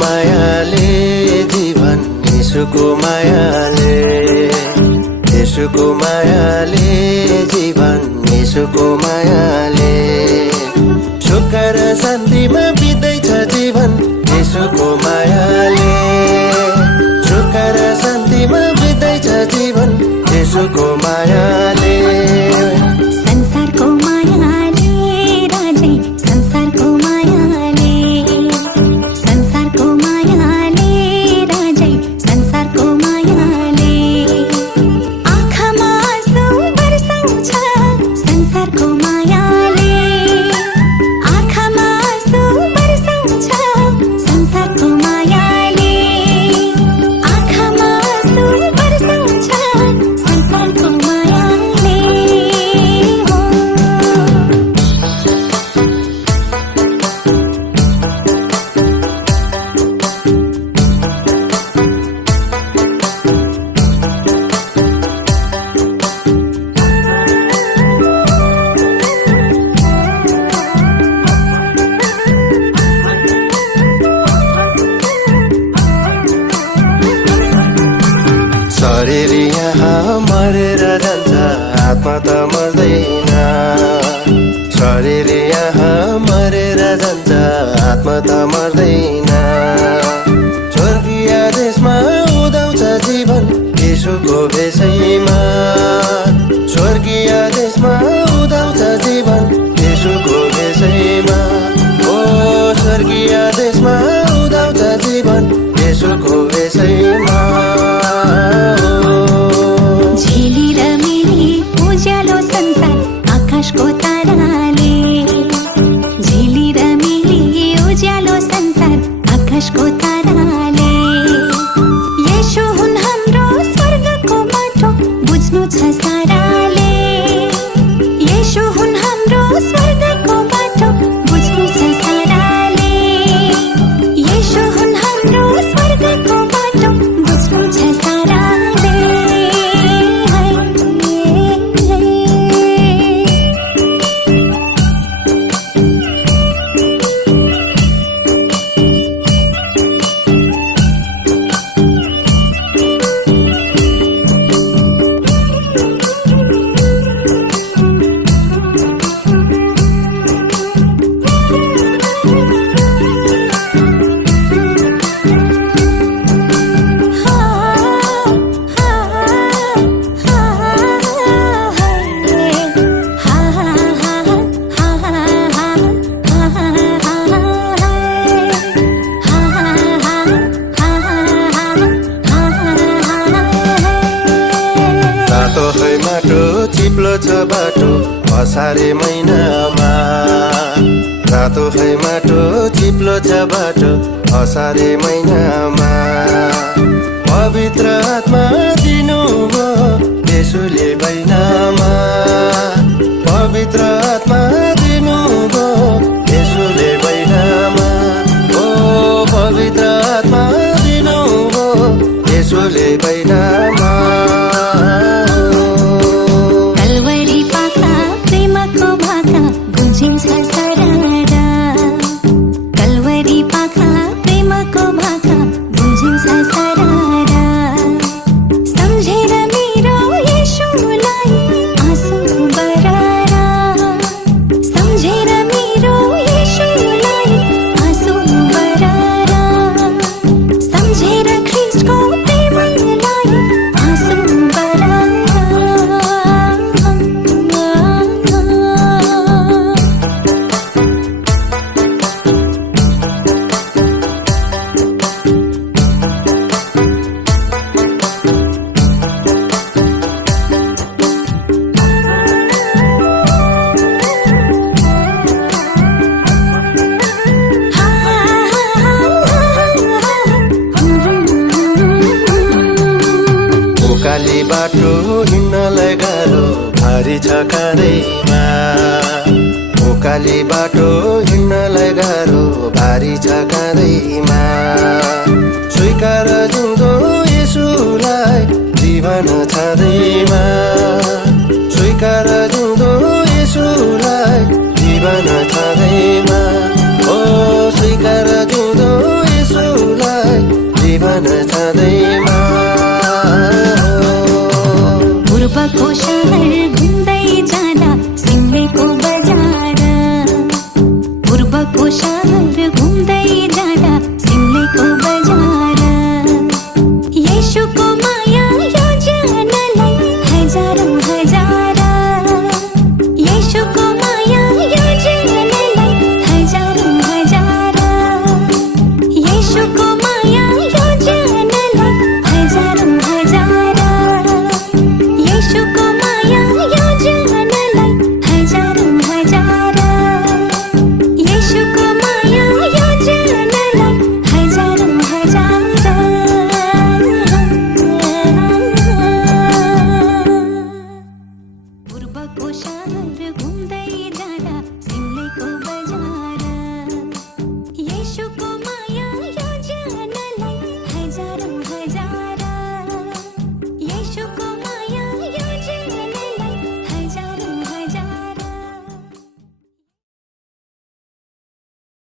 मायाले जीवन येशूको मायाले येशूको मायाले जीवन येशूको मायाले सुख र शान्तिमा बित्दैछ जीवन येशूको मायाले सुख र शान्तिमा बित्दैछ जीवन येशूको मायाले संसारको मायाले राजै संसारको मायाले संसारको मायाले राजै संसारको मायाले आँखामा आँसु बर्साउँछ संसारको मायाले आँखामा आँसु बर्साउँछ संसारको मायाले आँखामा आँसु बर्साउँछ संसारको मायाले हो शरीर यहाँ मरेर जान्छ आत्मा त मर्दैन शरीर यहाँ मरेर जान्छ आत्मा त मर्दैन स्वर्गीय देशमा उदाउँछ जीवन येशूको भेषैमा स्वर्गीय देशमा उदाउँछ जीवन येशूको भेषैमा ओ स्वर्गीय देशमा उदाउँछ जीवन येशूको भेषैमा झिली र मिली उज्यालो संसार आकाशको ताराले झिली र मिली उज्यालो संसार आकाशको ताराले येशू हुन् हाम्रो स्वर्गको बाटो बुझ्नु छ साराले येशू हुन् हाम्रो स्वर्गको बाटो बुझ्नु छ साराले येशू हुन् हाम्रो स्वर्गको बाटो बुझ्नु छ साराले रातो है माटो चिप्लो छ बाटो असारे महिनामा रातो है माटो चिप्लो छ बाटो असारे महिनामा पवित्र आत्मा दिनुभयो येशूले बैनामा पवित्र आत्मा दिनुभयो येशूले बैनामा ओ पवित्र आत्मा दिनुभयो येशूले बैनामा कल्वरी पाखा प्रेमको भाका गुन्जिन्छ सरारा कल्वरी पाखा प्रेमको भाका गुन्जिन्छ सरारा सम्झेर मेरो येशूलाई आँसु बरारा सम्झेर मेरो येशूलाई आँसु बरारा सम्झेर ख्रीष्टको प्रेमलाई आँसु बरारा उकाली बाटो हिँड्नलाई गाह्रो भारी छ काँधैमा उकाली बाटो हिँड्नलाई गाह्रो भारी छ